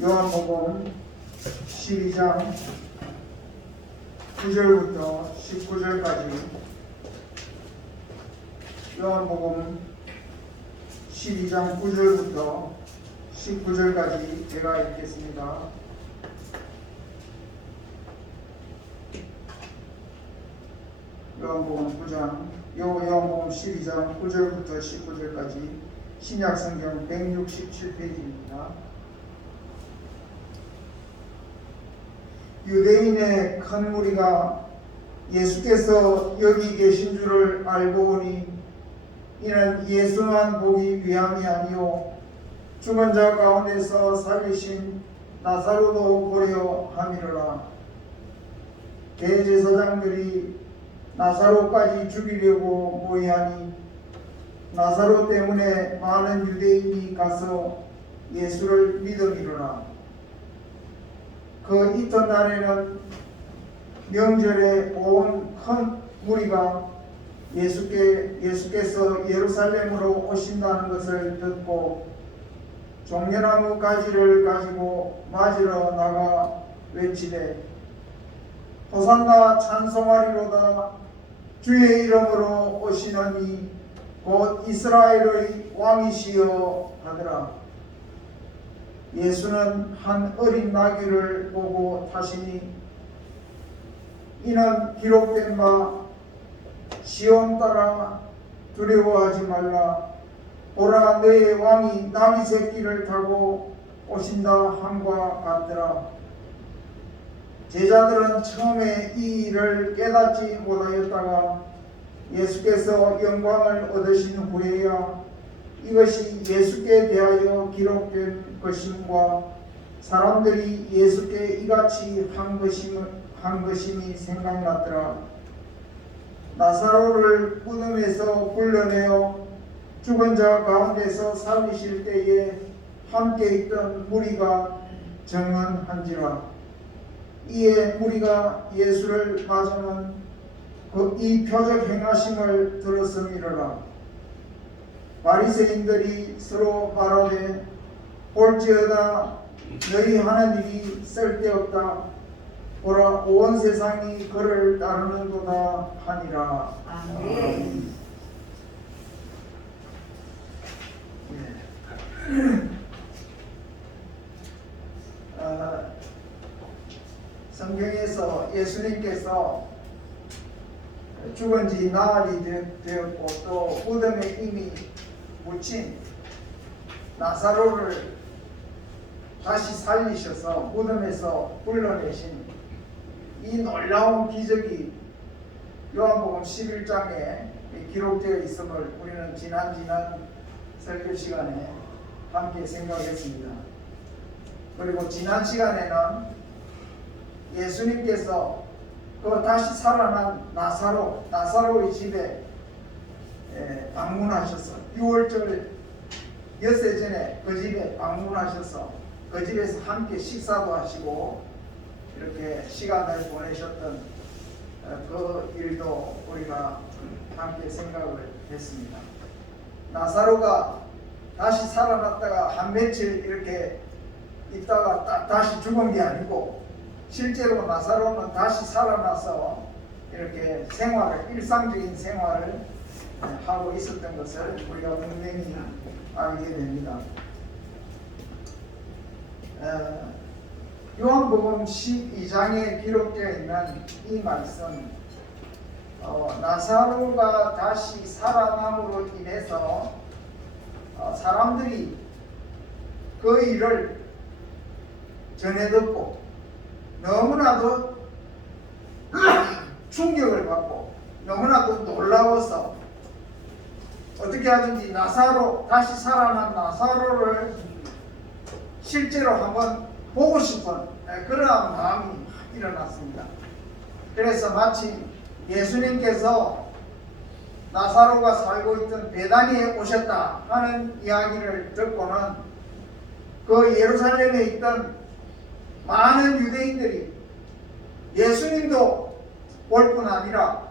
요한복음 12장 9절부터 19절까지 요한복음 12장 9절부터 19절까지 제가 읽겠습니다. 요한복음 12장 9절부터 19절까지 신약성경 167페이지입니다. 유대인의 큰 무리가 예수께서 여기 계신 줄을 알고 오니 이는 예수만 보기 위함이 아니요 죽은 자 가운데서 살리신 나사로도 보려 함이로라. 대제사장들이 나사로까지 죽이려고 모의하니 나사로 때문에 많은 유대인이 가서 예수를 믿음이로라. 그 이튿날에는 명절에 온 큰 무리가 예수께서 예루살렘으로 오신다는 것을 듣고 종려나무 가지를 가지고 맞으러 나가 외치되 호산나 찬송하리로다. 주의 이름으로 오시느니 곧 이스라엘의 왕이시여 하더라. 예수는 한 어린 나귀를 보고 타시니 이는 기록된 바 시온 딸아 두려워하지 말라. 보라 너의 왕이 나귀 새끼를 타고 오신다 함과 같더라. 제자들은 처음에 이 일을 깨닫지 못하였다가 예수께서 영광을 얻으신 후에야 이것이 예수께 대하여 기록된 것임과 사람들이 예수께 이같이 한 것임이 생각났더라. 나사로를 무덤에서 불러내어 죽은 자 가운데서 살리실 때에 함께 있던 무리가 정언한지라. 이에 무리가 예수를 맞으면 이 표적 행하심을 들었음이로라. 바리새인들이 서로 말하되 볼지어다 너희 하는 일이 쓸데없다. 보라 온 세상이 그를 따르는도다 하니라. 아멘. 성경에서 예수님께서 죽은 지 나흘이 되었고 또 무덤에 이미 묻힌 나사로를 다시 살리셔서 무덤에서 불러내신 이 놀라운 기적이 요한복음 11장에 기록되어 있음을 우리는 지난 설교 시간에 함께 생각했습니다. 그리고 지난 시간에는 예수님께서 그 다시 살아난 나사로의 집에 방문하셔서 6월절 엿새 전에 그 집에 방문하셔서 그 집에서 함께 식사도 하시고 이렇게 시간을 보내셨던 그 일도 우리가 함께 생각을 했습니다. 나사로가 다시 살아났다가 한 며칠 이렇게 있다가 다시 죽은 게 아니고 실제로 나사로는 다시 살아나서 이렇게 일상적인 생활을 하고 있었던 것을 우리가 분명히 알게 됩니다. 요한복음 12장에 기록되어 있는 이 말씀, 나사로가 다시 살아남으로 인해서 사람들이 그 일을 전해 듣고 너무나도 충격을 받고 너무나도 놀라워서 어떻게 하든지 다시 살아난 나사로를 실제로 한번 보고 싶은 그런 마음이 일어났습니다. 그래서 마치 예수님께서 나사로가 살고 있던 베다니에 오셨다 하는 이야기를 듣고는 그 예루살렘에 있던 많은 유대인들이 예수님도 볼 뿐 아니라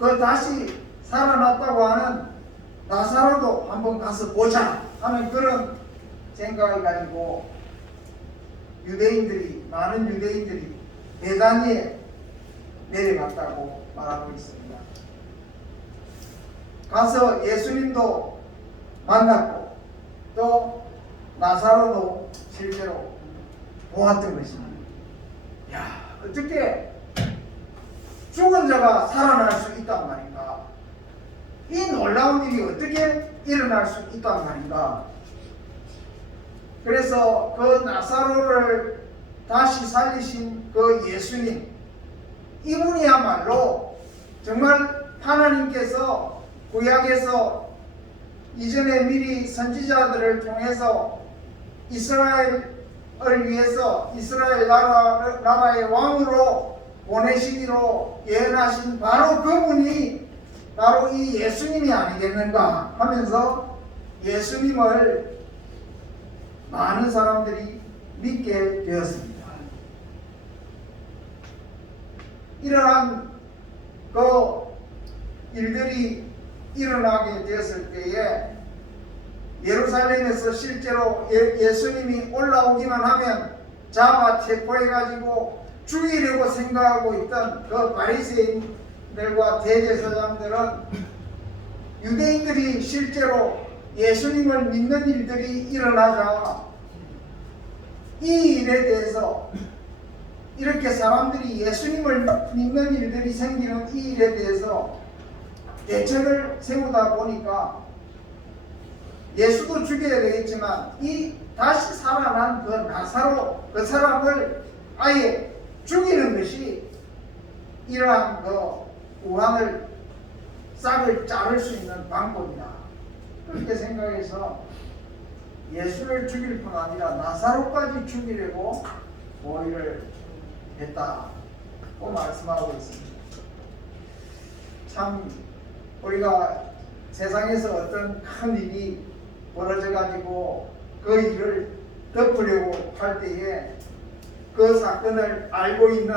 그 다시 살아났다고 하는 나사로도 한번 가서 보자 하는 그런 생각을 가지고 많은 유대인들이 베다니에 내려갔다고 말하고 있습니다. 가서 예수님도 만났고 또 나사로도 실제로 보았던 것입니다. 야, 어떻게 죽은 자가 살아날 수 있단 말인가? 이 놀라운 일이 어떻게 일어날 수 있단 말인가? 그래서 그 나사로를 다시 살리신 그 예수님, 이분이야말로 정말 하나님께서 구약에서 이전에 미리 선지자들을 통해서 이스라엘을 위해서 이스라엘 나라의 왕으로 보내시기로 예언하신 바로 그분이 바로 이 예수님이 아니겠는가 하면서 예수님을 많은 사람들이 믿게 되었습니다. 이러한 그 일들이 일어나게 되었을 때에 예루살렘에서 실제로 예수님이 올라오기만 하면 잡아 체포해가지고 죽이려고 생각하고 있던 그 바리새인들과 대제사장들은 유대인들이 실제로 예수님을 믿는 일들이 일어나자 이 일에 대해서 이렇게 사람들이 예수님을 믿는 일들이 생기는 이 일에 대해서 대책을 세우다 보니까 예수도 죽여야 되겠지만 이 다시 살아난 그 나사로 그 사람을 아예 죽이는 것이 이러한 그 우환을 싹을 자를 수 있는 방법이다. 그렇게 생각해서 예수를 죽일 뿐 아니라 나사로까지 죽이려고 모의를 했다고 말씀하고 있습니다. 참 우리가 세상에서 어떤 큰 일이 벌어져 가지고 그 일을 덮으려고 할 때에 그 사건을 알고 있는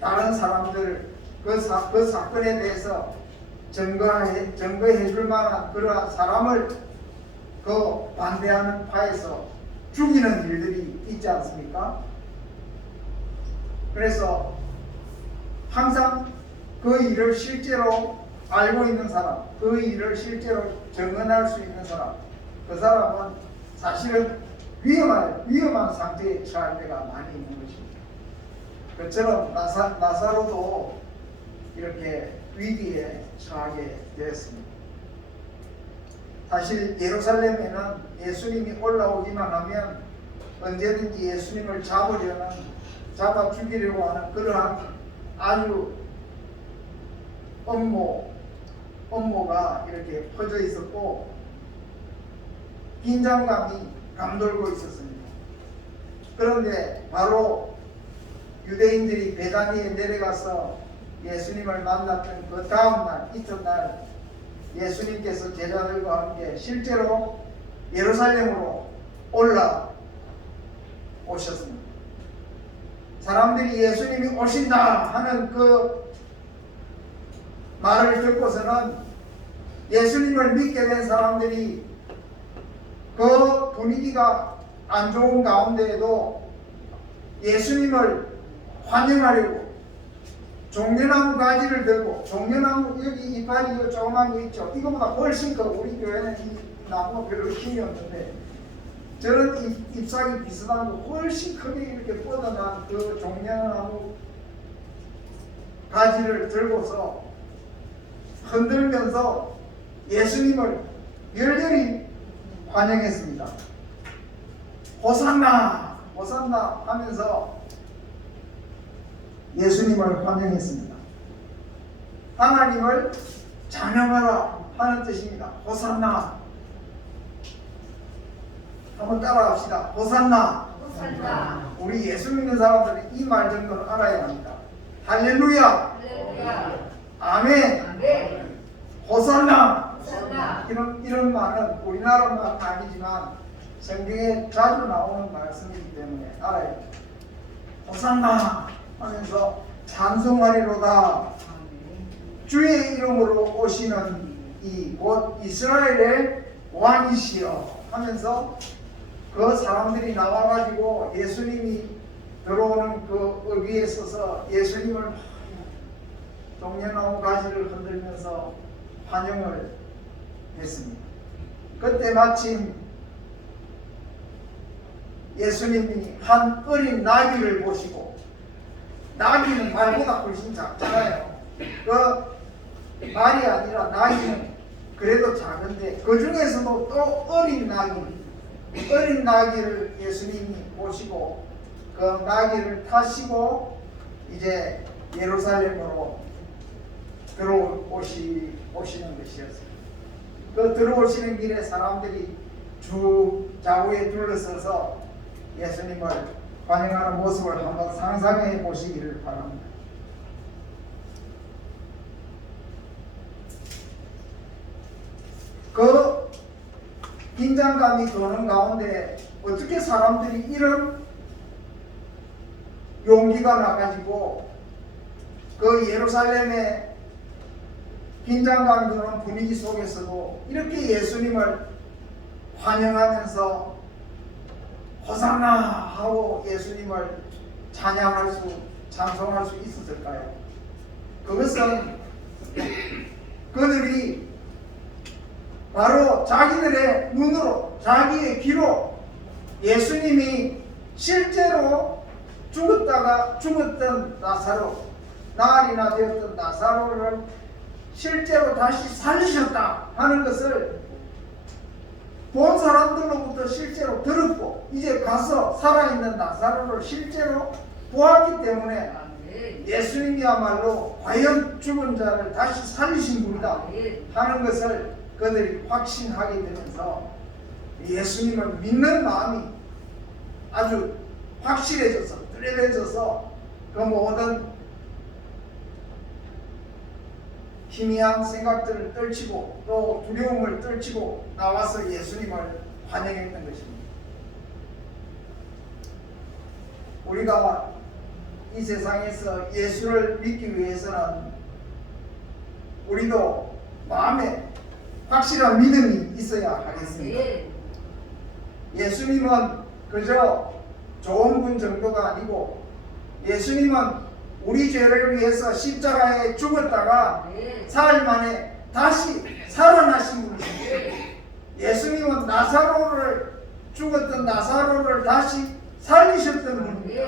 다른 사람들 그 사건에 대해서 증거해 줄 만한 그러한 사람을 그 반대하는 파에서 죽이는 일들이 있지 않습니까? 그래서 항상 그 일을 실제로 알고 있는 사람, 그 일을 실제로 증언할 수 있는 사람, 그 사람은 사실은 위험한 상태에 처할 때가 많이 있는 것입니다. 그처럼 나사로도 이렇게 위기에 처하게 되었습니다. 사실 예루살렘에는 예수님이 올라오기만 하면 언제든지 예수님을 잡아 죽이려고 하는 그러한 아주 업무가 이렇게 퍼져 있었고 긴장감이 감돌고 있었습니다. 그런데 바로 유대인들이 베다니에 내려가서 예수님을 만났던 그 다음날 이튿날 예수님께서 제자들과 함께 실제로 예루살렘으로 올라오셨습니다. 사람들이 예수님이 오신다 하는 그 말을 듣고서는 예수님을 믿게 된 사람들이 그 분위기가 안 좋은 가운데에도 예수님을 환영하려고 종려나무 가지를 들고, 종려나무 여기 이파리 조그만 거 있죠. 이거보다 훨씬 커. 우리 교회는 이 나무가 별로 힘이 없는데 저런 잎사귀 비슷한 거 훨씬 크게 이렇게 뻗어난 그 종려나무 가지를 들고서 흔들면서 예수님을 열렬히 환영했습니다. 호산나 호산나 하면서 예수님을 환영했습니다. 하나님을 찬양하라 하는 뜻입니다. 호산나. 한번 따라합시다. 호산나. 호산나. 우리 예수 믿는 사람들이 이 말 정도는 알아야 합니다. 할렐루야. 할렐루야. 아멘. 아멘. 호산나. 호산나. 이런 말은 우리나라만 아니지만 성경에 자주 나오는 말씀이기 때문에 알아야 돼요. 호산나 하면서 찬송하리로다. 주의 이름으로 오시는 이 곧 이스라엘의 왕이시여 하면서 그 사람들이 나와가지고 예수님이 들어오는 그 어귀에 서서 예수님을 종려나무 가지를 흔들면서 환영을 했습니다. 그때 마침 예수님이 한 어린 나귀를 보시고, 나귀는 말보다 훨씬 작잖아요. 그 말이 아니라 나귀는 그래도 작은데 그 중에서도 또 어린 나귀를 예수님이 보시고 그 나귀를 타시고 이제 예루살렘으로 들어오시는 것이었어요. 그 들어오시는 길에 사람들이 주 좌우에 둘러서서 예수님을 환영하는 모습을 한번 상상해 보시기를 바랍니다. 그 긴장감이 도는 가운데 어떻게 사람들이 이런 용기가 나가지고 그 예루살렘의 긴장감 도는 분위기 속에서도 이렇게 예수님을 환영하면서 호산나 하고 예수님을 찬송할 수 있었을까요? 그것은 그들이 바로 자기들의 눈으로, 자기의 귀로 예수님이 실제로 죽었던 나사로, 나흘이나 되었던 나사로를 실제로 다시 살리셨다 하는 것을 본 사람들로부터 실제로 들었고, 이제 가서 살아있는 나사로를 실제로 보았기 때문에 예수님이야말로 과연 죽은 자를 다시 살리신 분이다 하는 것을 그들이 확신하게 되면서 예수님을 믿는 마음이 아주 확실해져서, 뚜렷해져서 그 모든 희미한 생각들을 떨치고 또 두려움을 떨치고 나와서 예수님을 환영했던 것입니다. 우리가 이 세상에서 예수를 믿기 위해서는 우리도 마음에 확실한 믿음이 있어야 하겠습니다. 예수님은 그저 좋은 분 정도가 아니고 예수님은 우리 죄를 위해서 십자가에 죽었다가 사흘 만에 다시 살아나신 분이십니다. 예수님은 죽었던 나사로를 다시 살리셨던 분입니다.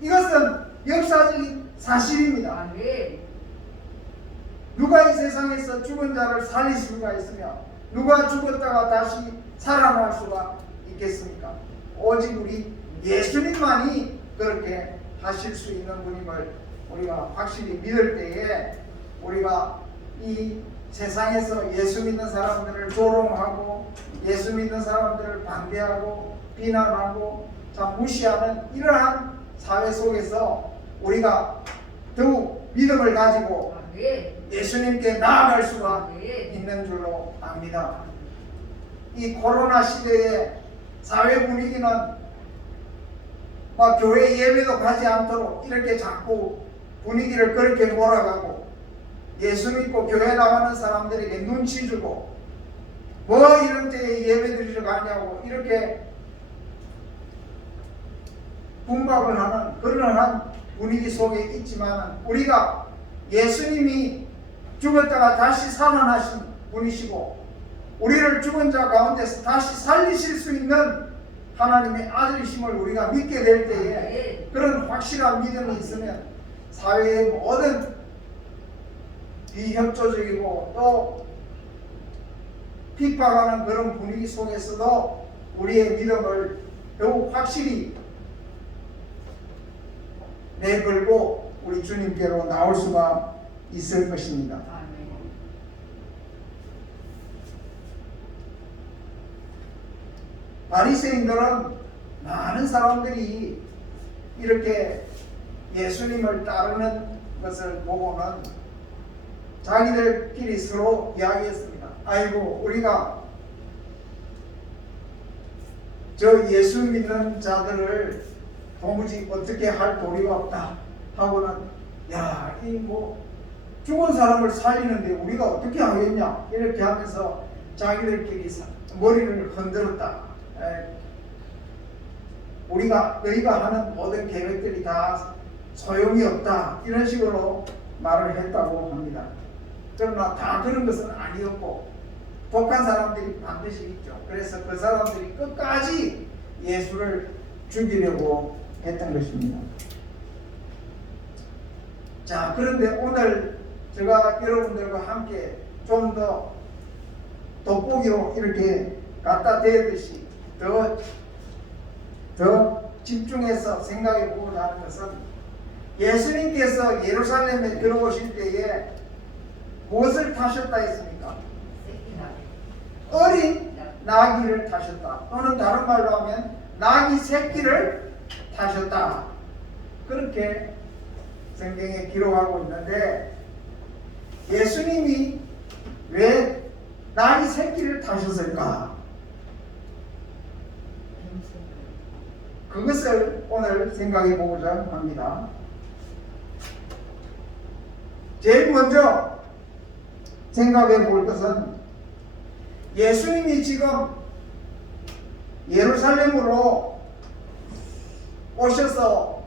이것은 역사적인 사실입니다. 누가 이 세상에서 죽은 자를 살릴 수가 있으며 누가 죽었다가 다시 살아날 수가 있겠습니까? 오직 우리 예수님만이 그렇게 하실 수 있는 분임을 우리가 확실히 믿을 때에 우리가 이 세상에서 예수 믿는 사람들을 조롱하고 예수 믿는 사람들을 반대하고 비난하고 참 무시하는 이러한 사회 속에서 우리가 더욱 믿음을 가지고 예수님께 나아갈 수가 있는 줄로 압니다. 이 코로나 시대의 사회 분위기는 막 교회 예배도 가지 않도록 이렇게 자꾸 분위기를 그렇게 몰아가고 예수 믿고 교회 나가는 사람들에게 눈치 주고 뭐 이런 때에 예배 드리러 가냐고 이렇게 분박을 하는 그러한 분위기 속에 있지만 우리가 예수님이 죽었다가 다시 살아나신 분이시고 우리를 죽은 자 가운데서 다시 살리실 수 있는 하나님의 아들이심을 우리가 믿게 될 때에 그런 확실한 믿음이 있으면 사회의 모든 비협조적이고 또 핍박하는 그런 분위기 속에서도 우리의 믿음을 더욱 확실히 내걸고 우리 주님께로 나올 수가 있을 것입니다. 바리새인들은 많은 사람들이 이렇게 예수님을 따르는 것을 보고는 자기들끼리 서로 이야기했습니다. 아이고 우리가 저 예수 믿는 자들을 도무지 어떻게 할 도리가 없다 하고는 야, 이 뭐 죽은 사람을 살리는데 우리가 어떻게 하겠냐 이렇게 하면서 자기들끼리 머리를 흔들었다. 너희가 하는 모든 계획들이 다 소용이 없다. 이런 식으로 말을 했다고 합니다. 그러나 다 그런 것은 아니었고 독한 사람들이 반드시 있죠. 그래서 그 사람들이 끝까지 예수를 죽이려고 했던 것입니다. 자, 그런데 오늘 제가 여러분들과 함께 좀 더 돋보기로 이렇게 갖다 대듯이 더 집중해서 생각해 보고자 하는 것은 예수님께서 예루살렘에 들어오실 때에 무엇을 타셨다 했습니까? 어린 나귀를 타셨다. 또는 다른 말로 하면 나귀 새끼를 타셨다. 그렇게 성경에 기록하고 있는데 예수님이 왜 나귀 새끼를 타셨을까? 그것을 오늘 생각해 보고자 합니다. 제일 먼저 생각해 볼 것은 예수님이 지금 예루살렘으로 오셔서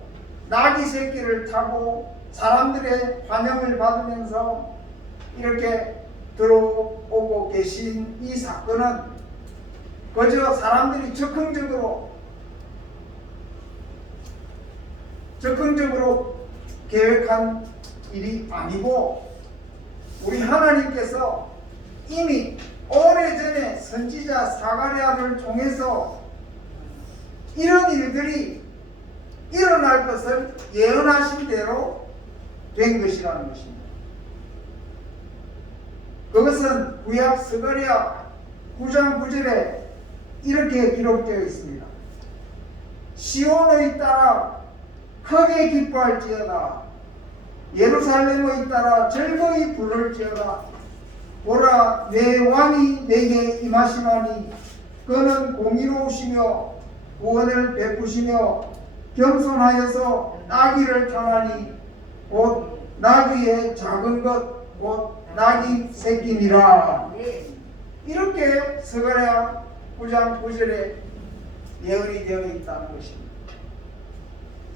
나귀 새끼를 타고 사람들의 환영을 받으면서 이렇게 들어오고 계신 이 사건은 그저 사람들이 적극적으로 계획한 일이 아니고 우리 하나님께서 이미 오래전에 선지자 사가랴를 통해서 이런 일들이 일어날 것을 예언하신 대로 된 것이라는 것입니다. 그것은 구약 스가랴 9장 9절에 이렇게 기록되어 있습니다. 시온의 따라 크게 기뻐할지어다. 예루살렘의 따라 즐거이 부를지어다. 보라, 내 왕이 내게 임하시나니 그는 공의로우시며 구원을 베푸시며 겸손하여서 나귀를 타나니 곧 나귀의 작은 것 곧 나귀 새끼니라. 이렇게 스가랴 9장 9절에 예언이 되어 있다는 것입니다.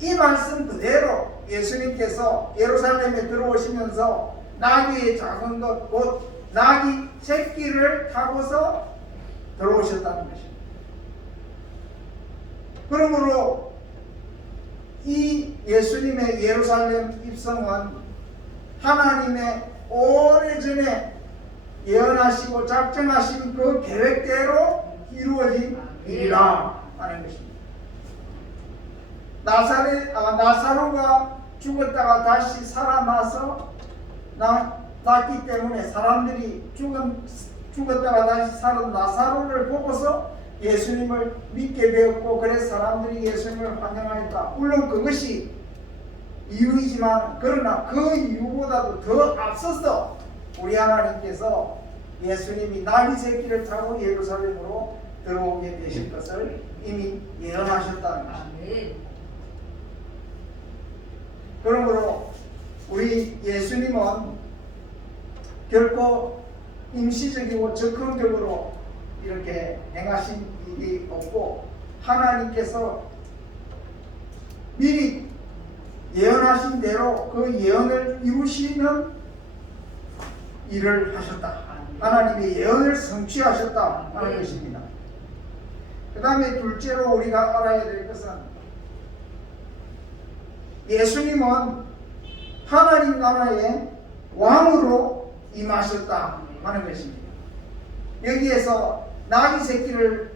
이 말씀 그대로 예수님께서 예루살렘에 들어오시면서 나귀의 작은 것 곧 나귀 새끼를 타고서 들어오셨다는 것입니다. 그러므로 이 예수님의 예루살렘 입성은 하나님의 오래전에 예언하시고 작정하신 그 계획대로 이루어진 일이라 하는 것입니다. 나사로가 죽었다가 다시 살아나서 났기 때문에 사람들이 죽었다가 다시 살은 나사로를 보고서 예수님을 믿게 되었고 그래서 사람들이 예수님을 환영하였다. 물론 그것이 이유이지만 그러나 그 이유보다도 더 앞서서 우리 하나님께서 예수님이 나귀 새끼를 타고 예루살렘으로 들어오게 되실 것을 이미 예언하셨다는 것입니다. 그러므로 우리 예수님은 결코 임시적이고 즉흥적으로 이렇게 행하신 일이 없고 하나님께서 미리 예언하신 대로 그 예언을 이루시는 일을 하셨다. 하나님의 예언을 성취하셨다 하는 것입니다. 그 다음에 둘째로 우리가 알아야 될 것은 예수님은 하나님 나라의 왕으로 임하셨다 하는 것입니다. 여기에서 나귀 새끼를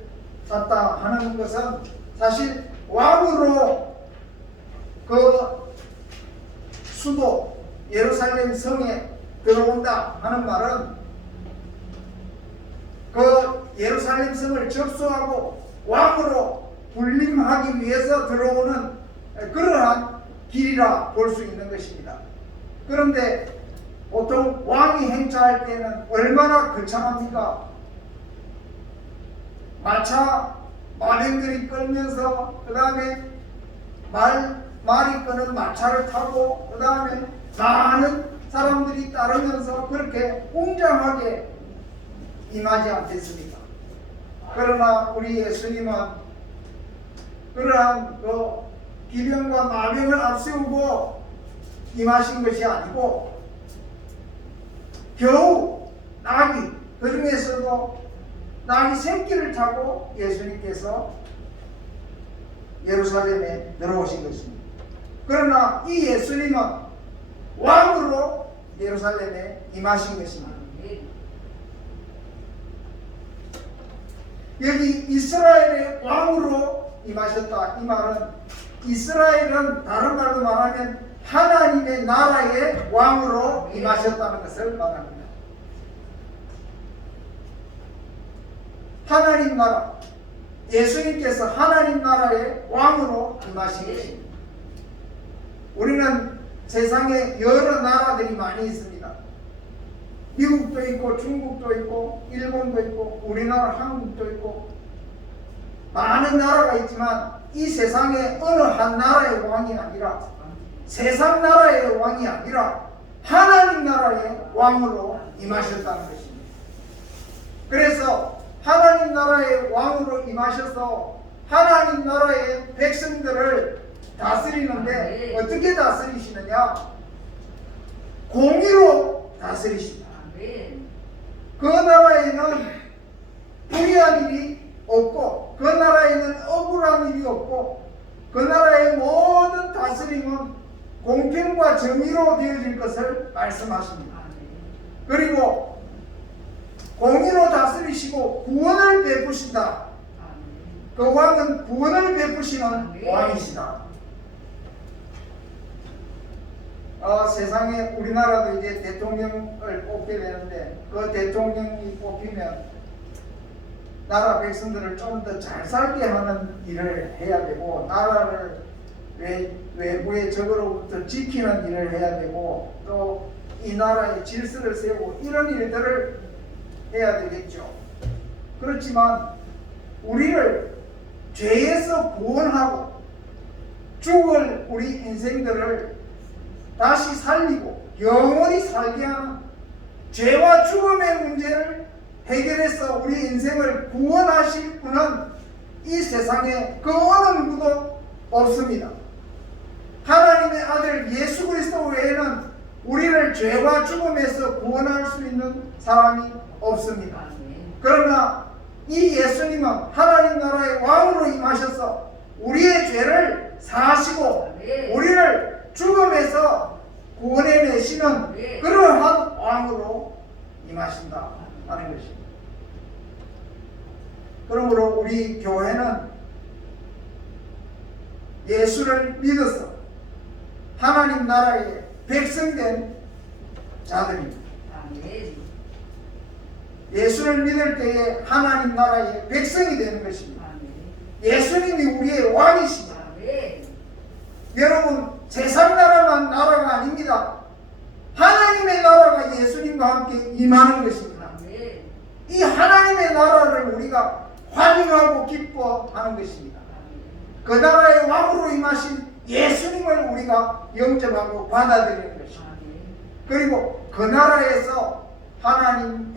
탔다 하는 것은 사실 왕으로 그 수도 예루살렘 성에 들어온다 하는 말은 그 예루살렘 성을 접수하고 왕으로 군림하기 위해서 들어오는 그러한 길이라 볼 수 있는 것입니다. 그런데 보통 왕이 행차할 때는 얼마나 거창합니까? 마차 마병들이 끌면서 그 다음에 말이 끄는 마차를 타고 그 다음에 많은 사람들이 따르면서 그렇게 웅장하게 임하지 않겠습니까? 그러나 우리 예수님은 그러한 기병과 마병을 앞세우고 임하신 것이 아니고 겨우 나귀, 그 중에서도 나귀 새끼를 타고 예수님께서 예루살렘에 들어오신 것입니다. 그러나 이 예수님은 왕으로 예루살렘에 임하신 것입니다. 여기 이스라엘의 왕으로 임하셨다. 이 말은 이스라엘은 다른 말로 말하면 하나님의 나라의 왕으로 임하셨다는 것을 말합니다. 하나님 나라, 예수님께서 하나님 나라의 왕으로 임하신 것입니다. 우리는 세상에 여러 나라들이 많이 있습니다. 미국도 있고 중국도 있고 일본도 있고 우리나라 한국도 있고 많은 나라가 있지만 이 세상에 어느 한 나라의 왕이 아니라 세상 나라의 왕이 아니라 하나님 나라의 왕으로 임하셨다는 것입니다. 그래서 하나님 나라의 왕으로 임하셔서 하나님 나라의 백성들을 다스리는데 어떻게 다스리시느냐? 공의로 다스리십니다. 그 나라에는 불의한 일이 없고 그 나라에는 억울한 일이 없고 그 나라의 모든 다스림은 공평과 정의로 되어질 것을 말씀하십니다. 그리고 공의로 다스리시고 구원을 베푸신다. 그 왕은 구원을 베푸시는 왕이시다. 세상에 우리나라도 이제 대통령을 뽑게 되는데 그 대통령이 뽑히면 나라 백성들을 좀 더 잘 살게 하는 일을 해야 되고 나라를 외부의 적으로부터 지키는 일을 해야 되고 또 이 나라의 질서를 세우고 이런 일들을 해야 되겠죠. 그렇지만 우리를 죄에서 구원하고 죽을 우리 인생들을 다시 살리고 영원히 살게 하는 죄와 죽음의 문제를 해결해서 우리 인생을 구원하실 분은 이 세상에 그 어느 누구도 없습니다. 하나님의 아들 예수 그리스도 외에는 우리를 죄와 죽음에서 구원할 수 있는 사람이 없습니다. 그러나 이 예수님은 하나님 나라의 왕으로 임하셔서 우리의 죄를 사하시고 우리를 죽음에서 구원해내시는 그러한 왕으로 임하신다 하는 것입니다. 그러므로 우리 교회는 예수를 믿어서 하나님 나라의 백성된 자들입니다. 예수를 믿을 때에 하나님 나라의 백성이 되는 것입니다. 예수님이 우리의 왕이십니다. 여러분, 세상 나라만 나라가 아닙니다. 하나님의 나라가 예수님과 함께 임하는 것입니다. 이 하나님의 나라를 우리가 환영하고 기뻐하는 것입니다. 그 나라의 왕으로 임하신 예수님을 우리가 영접하고 받아들이는 것입니다. 그리고 그 나라에서 하나님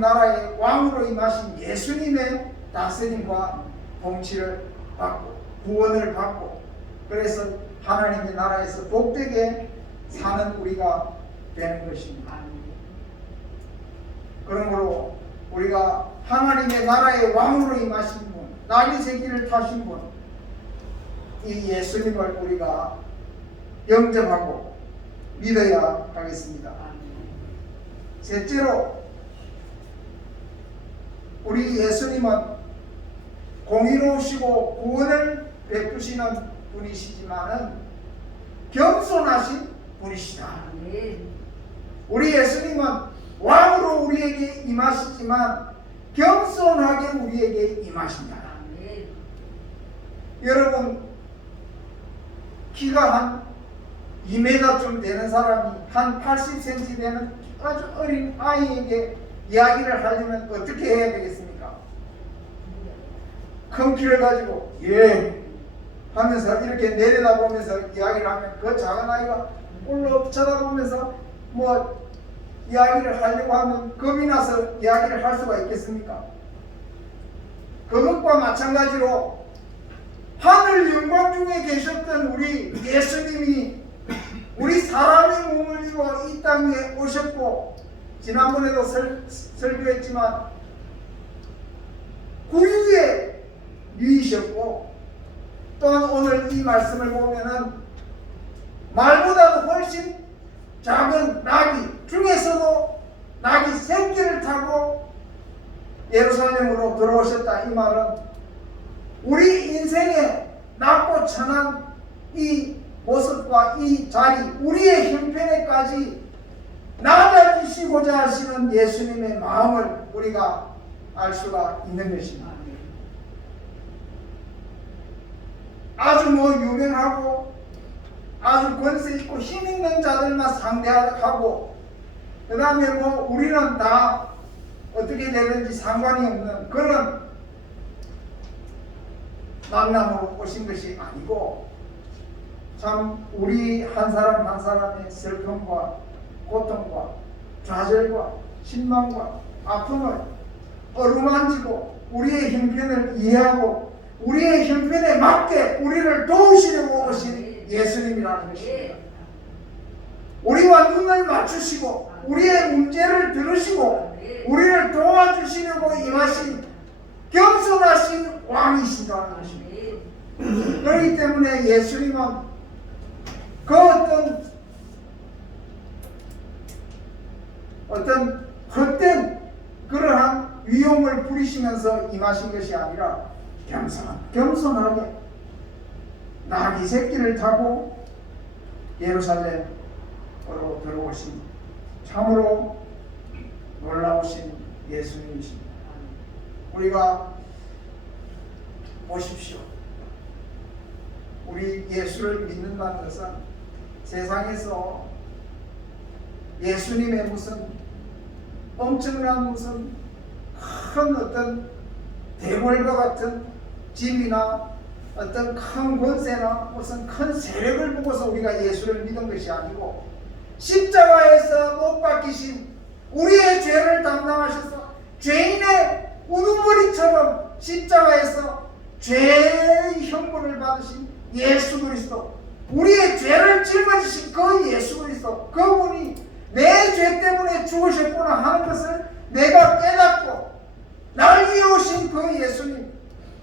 나라의 왕으로 임하신 예수님의 다스림과 통치를 받고 구원을 받고 그래서 하나님의 나라에서 복되게 사는 우리가 되는 것입니다. 그러므로 우리가 하나님의 나라의 왕으로 임하신 분, 나귀 새끼를 타신 분, 이 예수님을 우리가 영접하고 믿어야 하겠습니다. 셋째로 우리 예수님은 공의로우시고 구원을 베푸시는 분이시지만은 겸손하신 분이시다. 우리 예수님은 왕으로 우리에게 임하시지만 겸손하게 우리에게 임하신다. 여러분, 키가 한 2m쯤 되는 사람이 한 80cm 되는 아주 어린 아이에게 이야기를 하려면 어떻게 해야 되겠습니까? 큰 키를 가지고 예 하면서 이렇게 내려다보면서 이야기를 하면 그 작은 아이가 올라 쳐다보면서 뭐 이야기를 하려고 하면 겁이 나서 이야기를 할 수가 있겠습니까? 그것과 마찬가지로 하늘 영광 중에 계셨던 우리 예수님이 우리 사람의 몸을 입어 이 땅에 오셨고, 지난번에도 설교했지만 구유에 누이셨고, 또한 오늘 이 말씀을 보면은 말보다도 훨씬 작은 나귀 중에서도 나귀 새끼를 타고 예루살렘으로 들어오셨다. 이 말은 우리 인생의 낮고 천한 이 모습과 이 자리, 우리의 형편에까지 낮아지시고자 하시는 예수님의 마음을 우리가 알 수가 있는 것입니다. 아주 유명하고 아주 권세 있고 힘 있는 자들만 상대하고, 그 다음에 우리는 다 어떻게 되든지 상관이 없는 그런 만남으로 오신 것이 아니고, 참 우리 한 사람 한 사람의 슬픔과 고통과 좌절과 실망과 아픔을 어루만지고 우리의 형편을 이해하고 우리의 형편에 맞게 우리를 도우시려고 오신 예수님이라는 것입니다. 우리와 눈을 맞추시고 우리의 문제를 들으시고 우리를 도와주시려고 임하신 겸손하신 왕이시라는 것입니다. 그렇기 때문에 예수님은 그 어떤 헛된 그러한 위험을 부리시면서 임하신 것이 아니라 겸손하게 나귀 새끼를 타고 예루살렘으로 들어오신 참으로 놀라우신 예수님이십니다. 우리가 보십시오. 우리 예수를 믿는다는 것은 세상에서 예수님의 무슨 엄청난 무슨 큰 어떤 대궐과 같은 집이나 어떤 큰 권세나 무슨 큰 세력을 보고서 우리가 예수를 믿은 것이 아니고, 십자가에서 못 박히신 우리의 죄를 담당하셔서 죄인의 우두머리처럼 십자가에서 죄의 형벌을 받으신 예수 그리스도, 우리의 죄를 짊어지신 그 예수 그리스도, 그분이 내 죄 때문에 죽으셨구나 하는 것을 내가 깨닫고 날 위해 오신 그 예수님,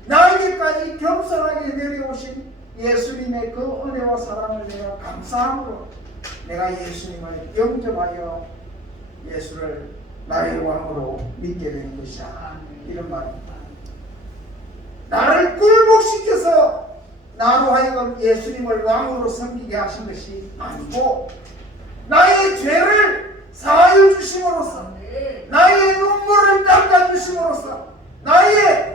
나에게까지 겸손하게 내려오신 예수님의 그 은혜와 사랑을 내가 감사함으로 내가 예수님을 영접하여 예수를 나의 왕으로 믿게 된 것이야. 이런 말입니다. 나를 굴복시켜서 나로 하여금 예수님을 왕으로 섬기게 하신 것이 아니고, 나의 죄를 사하여 주심으로써, 나의 눈물을 닦아 주심으로써, 나의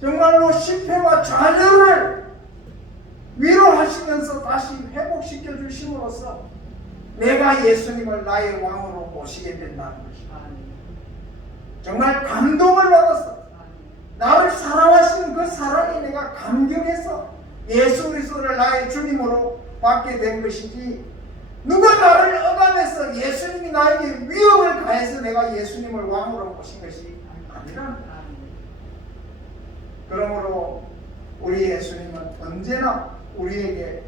정말로 실패와 좌절을 위로하시면서 다시 회복시켜 주심으로써 내가 예수님을 나의 왕으로 모시게 된다는 것입니다. 정말 감동을 받았어. 나를 사랑하시는 그 사랑에 내가 감격해서 예수 그리스도를 나의 주님으로 받게 된 것이지, 누가 나를 억압해서 예수님이 나에게 위협을 가해서 내가 예수님을 왕으로 모신 것이 아니라, 그러므로 우리 예수님은 언제나 우리에게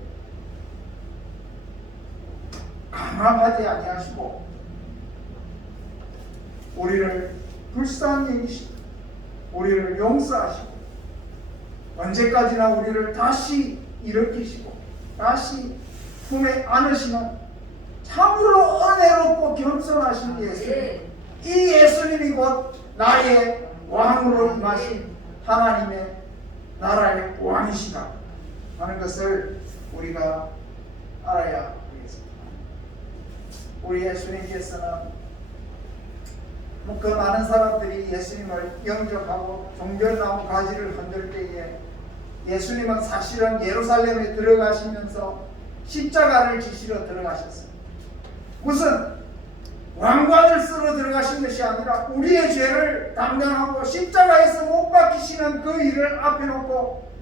강압하지 아니하시고 우리를 불쌍히 여기시고 우리를 용서하시고 언제까지나 우리를 다시 일으키시고 다시 품에 안으시는 참으로 은혜롭고 겸손하신 예수님, 이 예수님이 곧 나의 왕으로 임하신 하나님의 나라의 왕이시다 하는 것을 우리가 알아야 되겠습니다. 우리 예수님께서는 그 많은 사람들이 예수님을 영접하고 종별나무 가지를 흔들 때에 예수님은 사실은 예루살렘에 들어가시면서 십자가를 지시러 들어가셨습니다. 무슨 왕관을 쓰러 들어가신 것이 아니라 우리의 죄를 담당하고 십자가에서 못 박히시는 그 일을 앞에 놓고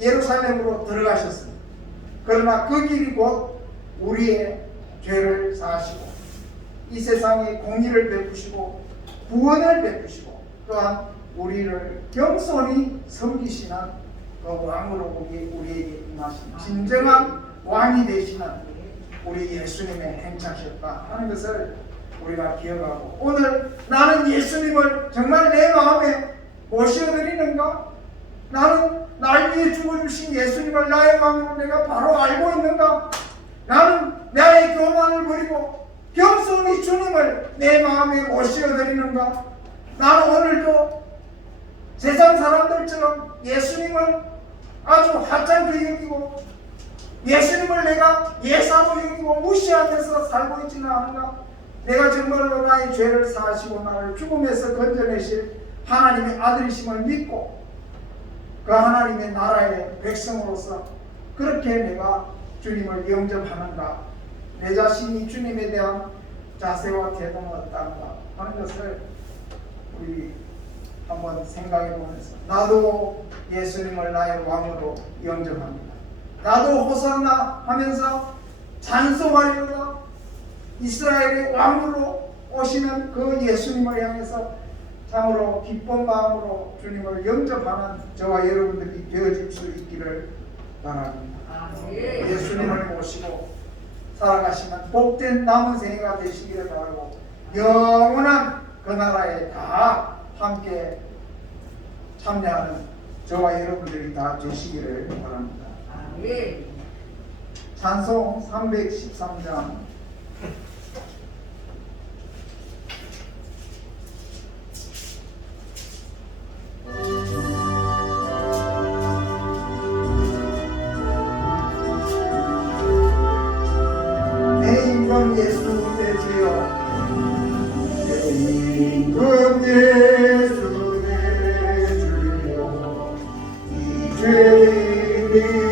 예루살렘으로 들어가셨습니다. 그러나 그 길이 곧 우리의 죄를 사하시고 이 세상에 공의를 베푸시고 구원을 베푸시고 또한 우리를 겸손히 섬기시는 그 왕으로 우리에게 임하신 진정한 왕이 되시는 우리 예수님의 행차셨다 하는 것을 우리가 기억하고, 오늘 나는 예수님을 정말 내 마음에 모셔드리는가? 나는 날 위해 죽어주신 예수님을 나의 왕으로 내가 바로 알고 있는가? 나는 나의 교만을 버리고 겸손히 주님을 내 마음에 모셔드리는가? 나는 오늘도 세상 사람들처럼 예수님을 아주 하찮게 여기고 예수님을 내가 예사로 여기고 무시하면서 살고 있지는 않은가? 내가 정말로 나의 죄를 사하시고 나를 죽음에서 건져내실 하나님의 아들이심을 믿고 그 하나님의 나라의 백성으로서 그렇게 내가 주님을 영접하는가? 내 자신이 주님에 대한 자세와 태도는 어떤가 하는 것을 우리 한번 생각해 보면서, 나도 예수님을 나의 왕으로 영접합니다. 나도 호산나 하면서 찬송하리로다. 이스라엘의 왕으로 오시는 그 예수님을 향해서 참으로 기쁜 마음으로 주님을 영접하는 저와 여러분들이 되어질 수 있기를 바랍니다. 예수님을 모시고 살아가시는 복된 남은 생애가 되시기를 바라고, 영원한 그 나라에 다 함께 참여하는 저와 여러분들이 다 되시기를 바랍니다. 찬송 313장 내 임금 예수 내 주여, 내 임금 예수 내 주여, 이 죄인이